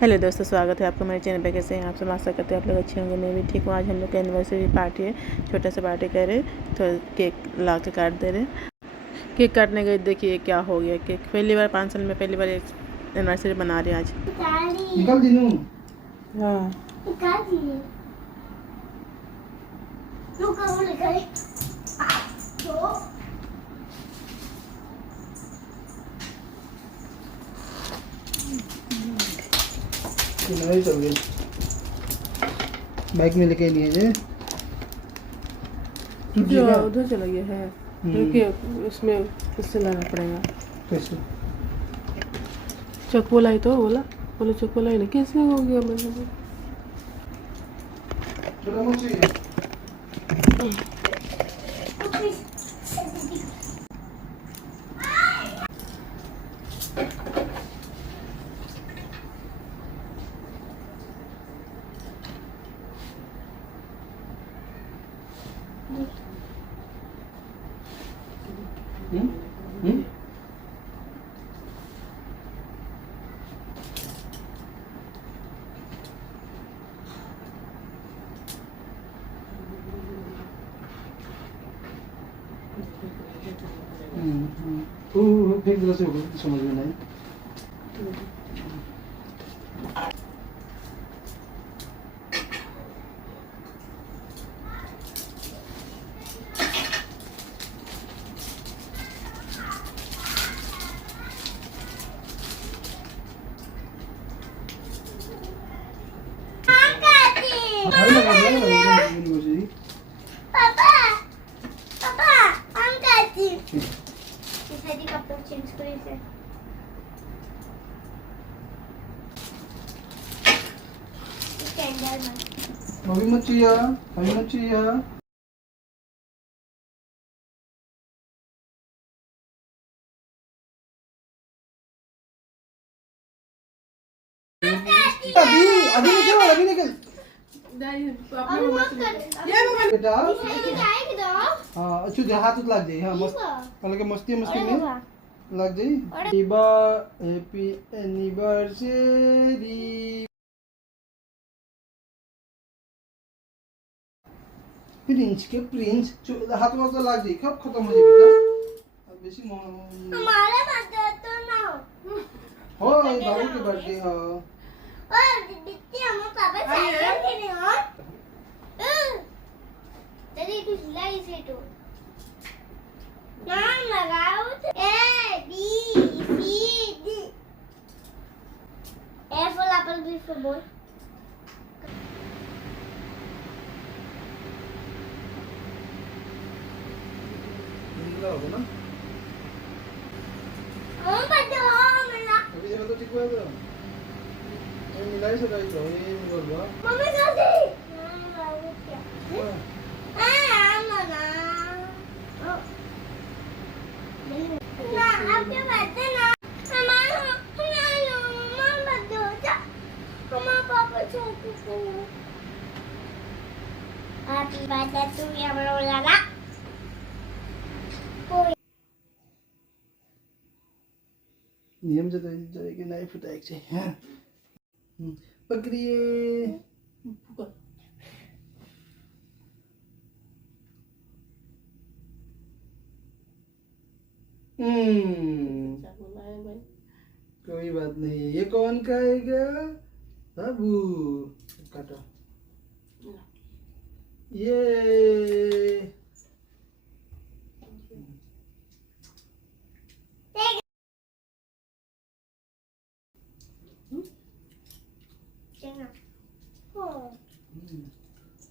Hello दोस्तों, स्वागत है आपका मेरे चैनल पे। कैसे हैं आप सब? आशा करते हैं आप लोग अच्छे होंगे। मैं भी ठीक हूँ। आज हम लोग का एनिवर्सरी पार्टी है, छोटा सा पार्टी कर रहे, तो केक ला के काट दे रहे। केक काटने गए, देखिए क्या हो गया। केक पहली बार 5 साल में पहली बार एनिवर्सरी बना रहे आज। निकाल दिनू। हाँ निकाल दिए। रुको वो निकाले। तो नहीं चल गई। बाइक में लेके नहीं है जे उधर चला गया है। रुकिए, इसमें इससे लाना पड़ेगा। कैसे चक्कू लाई तो बोला चक्कू लाई ना, कैसे हो गया? मैंने छोटा मोची है। फेंक दिला से होगा, समझ में नहीं। पापा पापा हम करती इसे दी कपड़े चेंज करे से कैंडल में अभी मच्छी है। अभी निकल बेटा। हाँ अच्छा, हाथ लग जाए। हाँ मस्त, मतलब मस्ती में लग जाए। हैप्पी एनिवर्सरी प्रिंस हाथ में तो लग जाए, कब खत्म हो जाए बेटा? बेसी हमारा बर्थडे तो ना हो बाबू के बर्थडे हो। और बिट्टी हम पापा साइकिल खेले हो। चलिए कुछ लाई से तो नाम लगाओ। A B C D. A for apple, B for ball. होगा ना हम बर्थडे हो मेरा। अभी जरा तो ठीक हुआ तो ये मिलाई से गाइस, ये बोल रहा मम्मी जल्दी बाबू क्या ना आपके बर्थडे ना हमारा बर्थडे हो जा। हमारा पापा छोटू को हैप्पी बर्थडे टू यू हमारा नियम से तो जाएगी नाइफ उठाए चाहिए। पकड़िए। कोई बात नहीं, ये कौन खाएगा? बाबू काटो ये।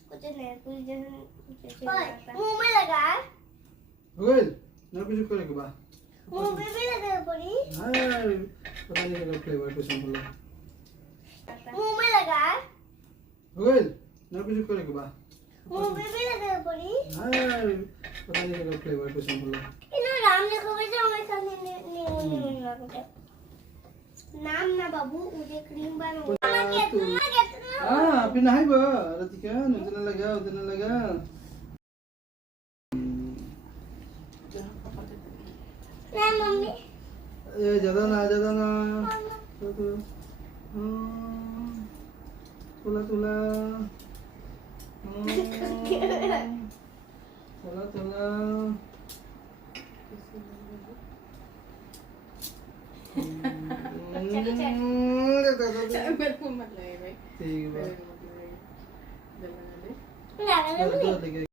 कुछ नहीं, कुछ मुंह में लगा। गोल ना कुछ करेगा बा मुंह में भी लगा पड़ी। हाँ पता नहीं क्या फ्लेवर कुछ बोलो। मुंह में लगा। गोल ना कुछ करेगा बा मुंह में भी लगा पड़ी। हाँ पता नहीं क्या फ्लेवर कुछ बोलो। इन्हों नाम लिखो बेटा, हमें नहीं लगता नाम ना बाबू, मुझे क्रीम बनो। हाँ फिर नहीं बा रतिका उतना लगा। ना मम्मी ए ज्यादा ना तुला चला तुला ठीक है लागलं मी.